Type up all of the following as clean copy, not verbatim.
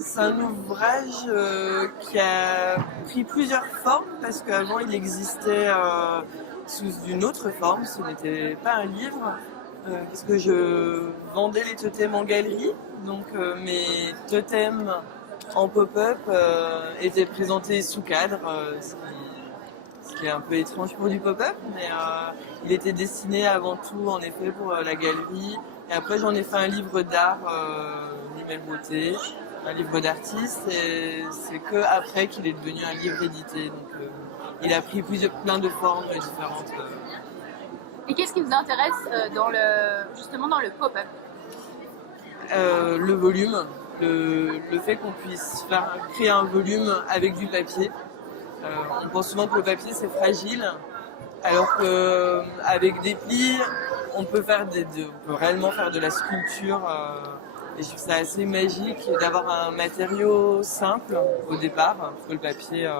C'est un ouvrage qui a pris plusieurs formes parce qu'avant il existait sous une autre forme, ce n'était pas un livre, parce que je vendais les totems en galerie, donc mes totems en pop-up étaient présentés sous cadre, ce qui est un peu étrange pour du pop-up, mais il était destiné avant tout en effet pour la galerie. Et après j'en ai fait un livre d'art, Nouvelle Beauté, un livre d'artiste, et c'est que après qu'il est devenu un livre édité. Donc il a pris plein de formes différentes. Et qu'est-ce qui vous intéresse justement dans le pop-up? Le volume, le fait qu'on puisse créer un volume avec du papier. On pense souvent que le papier c'est fragile, alors qu'avec des plis, on peut réellement faire de la sculpture. Et je trouve ça assez magique d'avoir un matériau simple au départ, parce que le papier,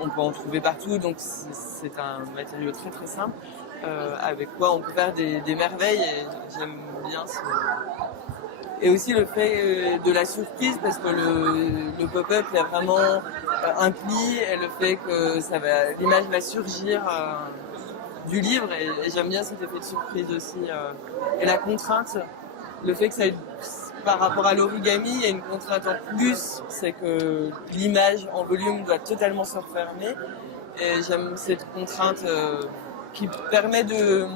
on peut en trouver partout, donc c'est un matériau très très simple, avec quoi on peut faire des merveilles, et j'aime bien ça. Et aussi le fait de la surprise, parce que le pop-up, il y a vraiment un pli, et le fait que l'image va surgir du livre, et j'aime bien cet effet de surprise aussi. Et la contrainte, le fait que par rapport à l'origami, il y a une contrainte en plus, c'est que l'image en volume doit totalement se refermer. Et j'aime cette contrainte qui permet de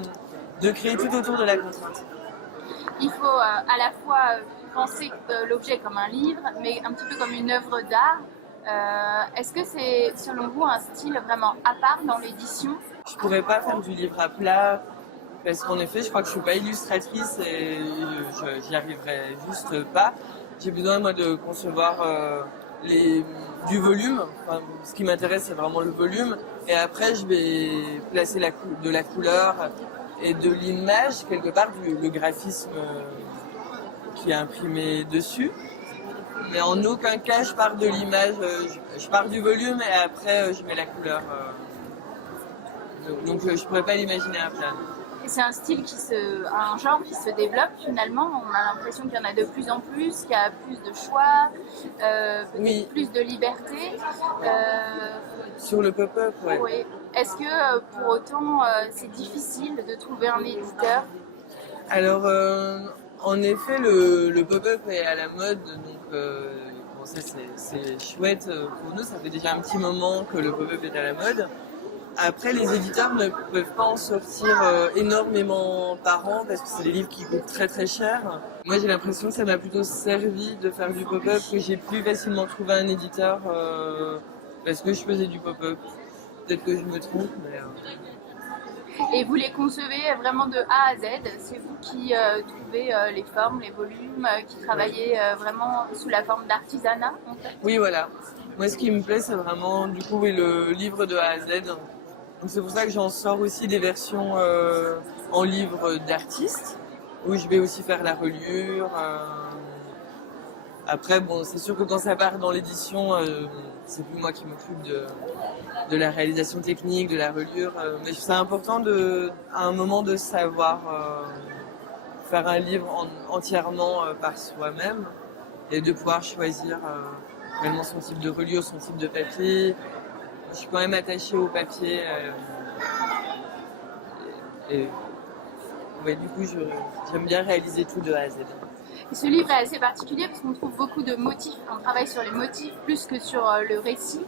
créer tout autour de la contrainte. Il faut à la fois penser l'objet comme un livre, mais un petit peu comme une œuvre d'art. Est-ce que c'est, selon vous, un style vraiment à part dans l'édition? Je pourrais pas faire du livre à plat, parce qu'en effet, je crois que je suis pas illustratrice et j'y arriverai juste pas. J'ai besoin, moi, de concevoir du volume. Enfin, ce qui m'intéresse, c'est vraiment le volume. Et après, je vais placer de la couleur et de l'image, quelque part, le graphisme qui est imprimé dessus. Mais en aucun cas, je pars de l'image. Je pars du volume et après, je mets la couleur. Donc, je pourrais pas l'imaginer à plat. Et c'est un style un genre qui se développe finalement. On a l'impression qu'il y en a de plus en plus, qu'il y a plus de choix, Oui. plus de liberté. Sur le pop-up, ouais. Oui. Est-ce que pour autant c'est difficile de trouver un éditeur? Alors, en effet, le pop-up est à la mode, donc bon, ça c'est chouette pour nous. Ça fait déjà un petit moment que le pop-up est à la mode. Après, les éditeurs ne peuvent pas en sortir énormément par an parce que c'est des livres qui coûtent très très cher. Moi, j'ai l'impression que ça m'a plutôt servi de faire du pop-up, que j'ai plus facilement trouvé un éditeur parce que je faisais du pop-up. Peut-être que je me trompe, mais... Et vous les concevez vraiment de A à Z? C'est vous qui trouvez les formes, les volumes, qui travaillez vraiment sous la forme d'artisanat en fait? Oui, voilà. Moi, ce qui me plaît, c'est vraiment du coup le livre de A à Z. Donc c'est pour ça que j'en sors aussi des versions en livre d'artistes, où je vais aussi faire la reliure. Après, bon, c'est sûr que quand ça part dans l'édition, c'est plus moi qui m'occupe de la réalisation technique, de la reliure. Mais c'est important à un moment de savoir faire un livre entièrement par soi-même et de pouvoir choisir vraiment son type de reliure, son type de papier. Je suis quand même attachée au papier. Et ouais, du coup, j'aime bien réaliser tout de A à Z. Et ce livre est assez particulier parce qu'on trouve beaucoup de motifs. On travaille sur les motifs plus que sur le récit.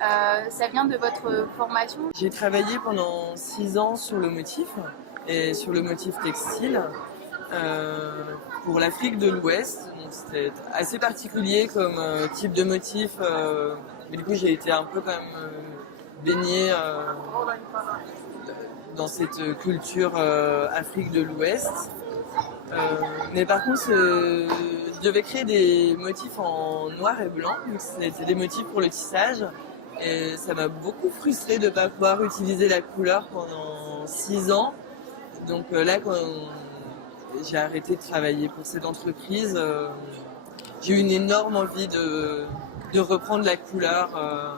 Ça vient de votre formation? J'ai travaillé pendant 6 ans sur le motif et sur le motif textile pour l'Afrique de l'Ouest. C'était assez particulier comme type de motif. Mais du coup, j'ai été un peu quand même baignée dans cette culture Afrique de l'Ouest. Mais par contre, je devais créer des motifs en noir et blanc. Donc c'était des motifs pour le tissage. Et ça m'a beaucoup frustrée de ne pas pouvoir utiliser la couleur pendant 6 ans. Donc là, quand j'ai arrêté de travailler pour cette entreprise, j'ai eu une énorme envie de reprendre la couleur